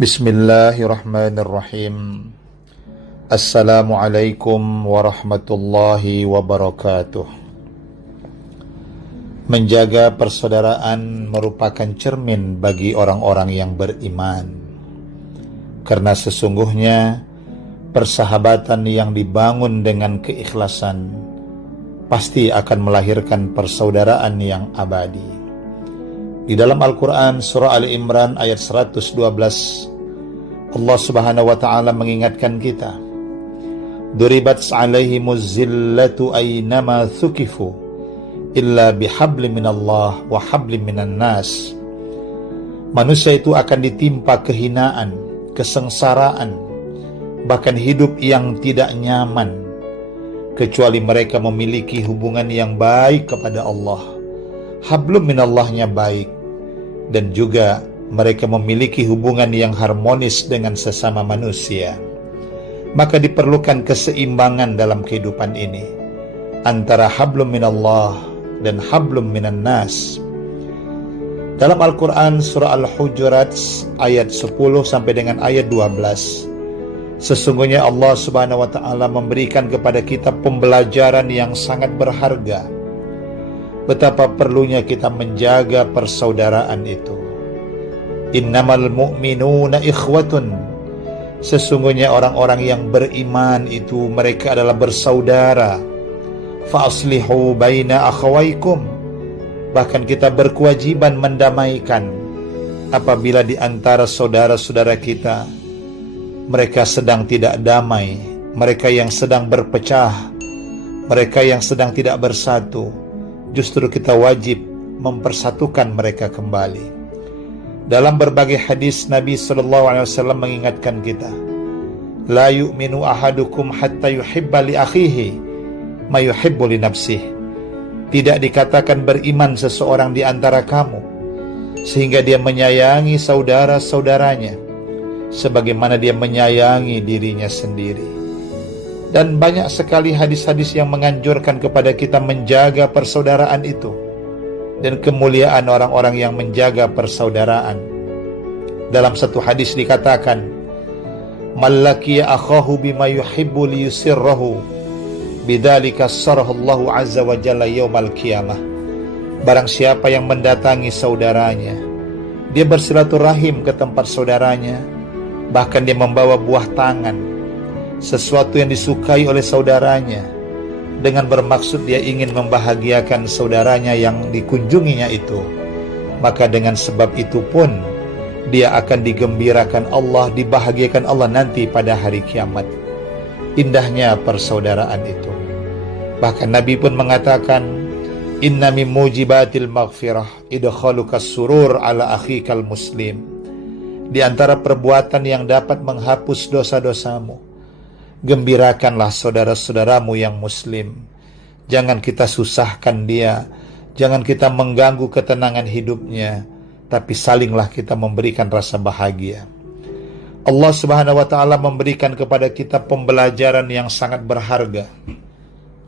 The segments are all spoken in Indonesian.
Bismillahirrahmanirrahim. Assalamualaikum warahmatullahi wabarakatuh. Menjaga persaudaraan merupakan cermin bagi orang-orang yang beriman. Karena sesungguhnya persahabatan yang dibangun dengan keikhlasan pasti akan melahirkan persaudaraan yang abadi. Di dalam Al-Quran surah Ali Imran ayat 112, Allah subhanahu wa ta'ala mengingatkan kita, Duribat alaihimuz zillatu aynama thukifu illa bihablim minallah wa hablim minan nas. Manusia itu akan ditimpa kehinaan, kesengsaraan, bahkan hidup yang tidak nyaman, kecuali mereka memiliki hubungan yang baik kepada Allah. Hablum minallahnya baik, dan juga mereka memiliki hubungan yang harmonis dengan sesama manusia. Maka diperlukan keseimbangan dalam kehidupan ini antara hablum minallah dan hablum minan nas. Dalam Al-Quran surah Al-Hujurat ayat 10 sampai dengan ayat 12, sesungguhnya Allah subhanahu wa ta'ala memberikan kepada kita pembelajaran yang sangat berharga, betapa perlunya kita menjaga persaudaraan itu. Innamal mu'minuna ikhwatun, sesungguhnya orang-orang yang beriman itu mereka adalah bersaudara. Fa aslihu baina akhawaikum, bahkan kita berkewajiban mendamaikan apabila di antara saudara-saudara kita mereka sedang tidak damai, mereka yang sedang berpecah, mereka yang sedang tidak bersatu. Justru kita wajib mempersatukan mereka kembali. Dalam berbagai hadis Nabi SAW mengingatkan kita, La yu'minu ahadukum hatta yuhibba li akhihi ma yuhibbu li nafsih. Tidak dikatakan beriman seseorang di antara kamu sehingga dia menyayangi saudara-saudaranya sebagaimana dia menyayangi dirinya sendiri. Dan banyak sekali hadis-hadis yang menganjurkan kepada kita menjaga persaudaraan itu dan kemuliaan orang-orang yang menjaga persaudaraan. Dalam satu hadis dikatakan, Mallaki akhahu bima yuhibbu liyusirrahu bidzalika sarhallahu azza wa jalla yaumal qiyamah. Barang siapa yang mendatangi saudaranya, dia bersilaturahim ke tempat saudaranya, bahkan dia membawa buah tangan, sesuatu yang disukai oleh saudaranya, dengan bermaksud dia ingin membahagiakan saudaranya yang dikunjunginya itu, maka dengan sebab itu pun dia akan digembirakan Allah, dibahagiakan Allah nanti pada hari kiamat. Indahnya persaudaraan itu. Bahkan Nabi pun mengatakan, Inna min mujibatil maghfirah idkhalukas surur ala akhikal muslim. Di antara perbuatan yang dapat menghapus dosa-dosamu, gembirakanlah saudara-saudaramu yang muslim. Jangan kita susahkan dia, jangan kita mengganggu ketenangan hidupnya, tapi salinglah kita memberikan rasa bahagia. Allah subhanahu wa ta'ala memberikan kepada kita pembelajaran yang sangat berharga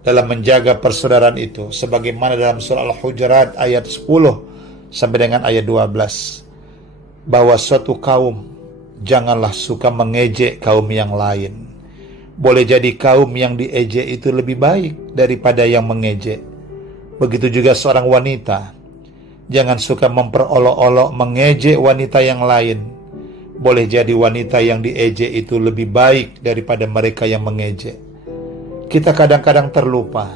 dalam menjaga persaudaraan itu, sebagaimana dalam surah Al-Hujurat ayat 10 sampai dengan ayat 12, bahwa suatu kaum janganlah suka mengejek kaum yang lain. Boleh jadi kaum yang diejek itu lebih baik daripada yang mengejek. Begitu juga seorang wanita, jangan suka memperolok-olok mengejek wanita yang lain. Boleh jadi wanita yang diejek itu lebih baik daripada mereka yang mengejek. Kita kadang-kadang terlupa,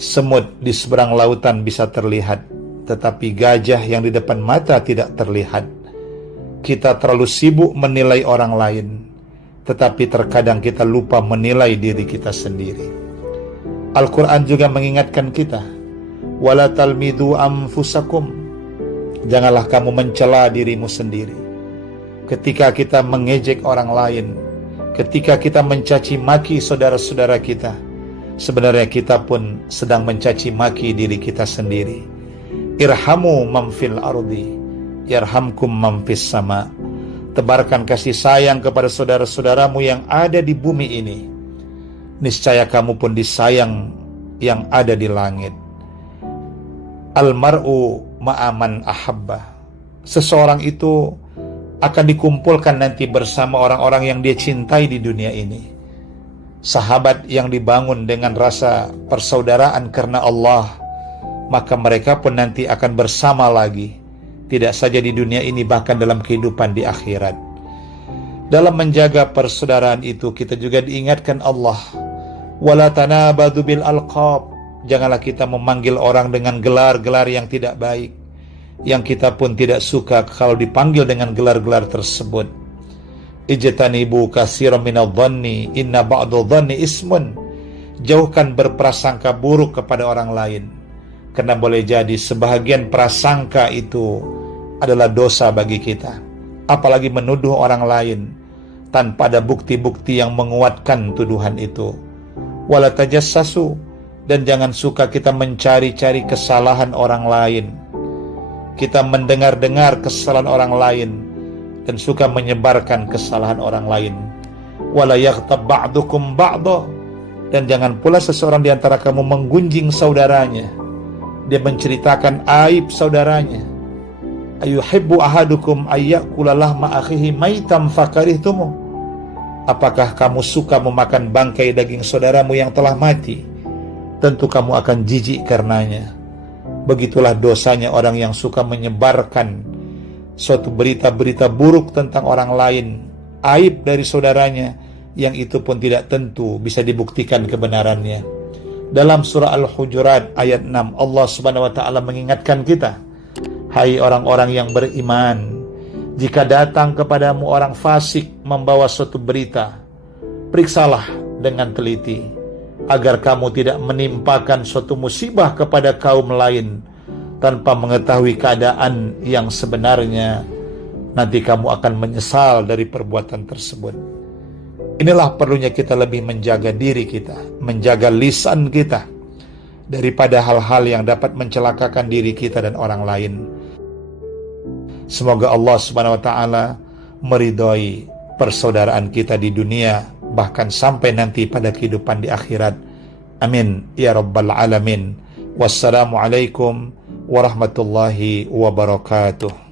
semut di seberang lautan bisa terlihat, tetapi gajah yang di depan mata tidak terlihat. Kita terlalu sibuk menilai orang lain, tetapi terkadang kita lupa menilai diri kita sendiri. Al-Quran juga mengingatkan kita, Wala talmidu anfusakum, janganlah kamu mencela dirimu sendiri. Ketika kita mengejek orang lain, ketika kita mencaci maki saudara-saudara kita, sebenarnya kita pun sedang mencaci maki diri kita sendiri. Irhamu man fil ardi yarhamkum man fis sama. Tebarkan kasih sayang kepada saudara-saudaramu yang ada di bumi ini, niscaya kamu pun disayang yang ada di langit. Almar'u ma'aman ahabba. Seseorang itu akan dikumpulkan nanti bersama orang-orang yang dia cintai di dunia ini. Sahabat yang dibangun dengan rasa persaudaraan karena Allah, maka mereka pun nanti akan bersama lagi, tidak saja di dunia ini, bahkan dalam kehidupan di akhirat. Dalam menjaga persaudaraan itu, kita juga diingatkan Allah, wala tanabadu bil alqab, janganlah kita memanggil orang dengan gelar-gelar yang tidak baik, yang kita pun tidak suka kalau dipanggil dengan gelar-gelar tersebut. Ijtanibu katsiran minadh-dhanni inna ba'dadh-dhanni ismun, jauhkan berprasangka buruk kepada orang lain, karena boleh jadi sebahagian prasangka itu adalah dosa bagi kita. Apalagi menuduh orang lain tanpa ada bukti-bukti yang menguatkan tuduhan itu. Wala tajassasu, dan jangan suka kita mencari-cari kesalahan orang lain. Kita mendengar-dengar kesalahan orang lain dan suka menyebarkan kesalahan orang lain. Wala yaghtab ba'dukum ba'dha, dan jangan pula seseorang di antara kamu menggunjing saudaranya. Dia menceritakan aib saudaranya. Ayuhibbu ahadukum ayyakula lahma akhihi maitam fakarihtumu, apakah kamu suka memakan bangkai daging saudaramu yang telah mati? Tentu kamu akan jijik karenanya. Begitulah dosanya orang yang suka menyebarkan suatu berita-berita buruk tentang orang lain, aib dari saudaranya, yang itu pun tidak tentu bisa dibuktikan kebenarannya. Dalam surah Al-Hujurat ayat 6, Allah Subhanahu wa ta'ala mengingatkan kita, hai orang-orang yang beriman, jika datang kepadamu orang fasik membawa suatu berita, periksalah dengan teliti, agar kamu tidak menimpakan suatu musibah kepada kaum lain tanpa mengetahui keadaan yang sebenarnya. Nanti kamu akan menyesal dari perbuatan tersebut. Inilah perlunya kita lebih menjaga diri kita, menjaga lisan kita, daripada hal-hal yang dapat mencelakakan diri kita dan orang lain. Semoga Allah Subhanahu wa ta'ala meridhoi persaudaraan kita di dunia, bahkan sampai nanti pada kehidupan di akhirat. Amin ya rabbal alamin. Wassalamualaikum warahmatullahi wabarakatuh.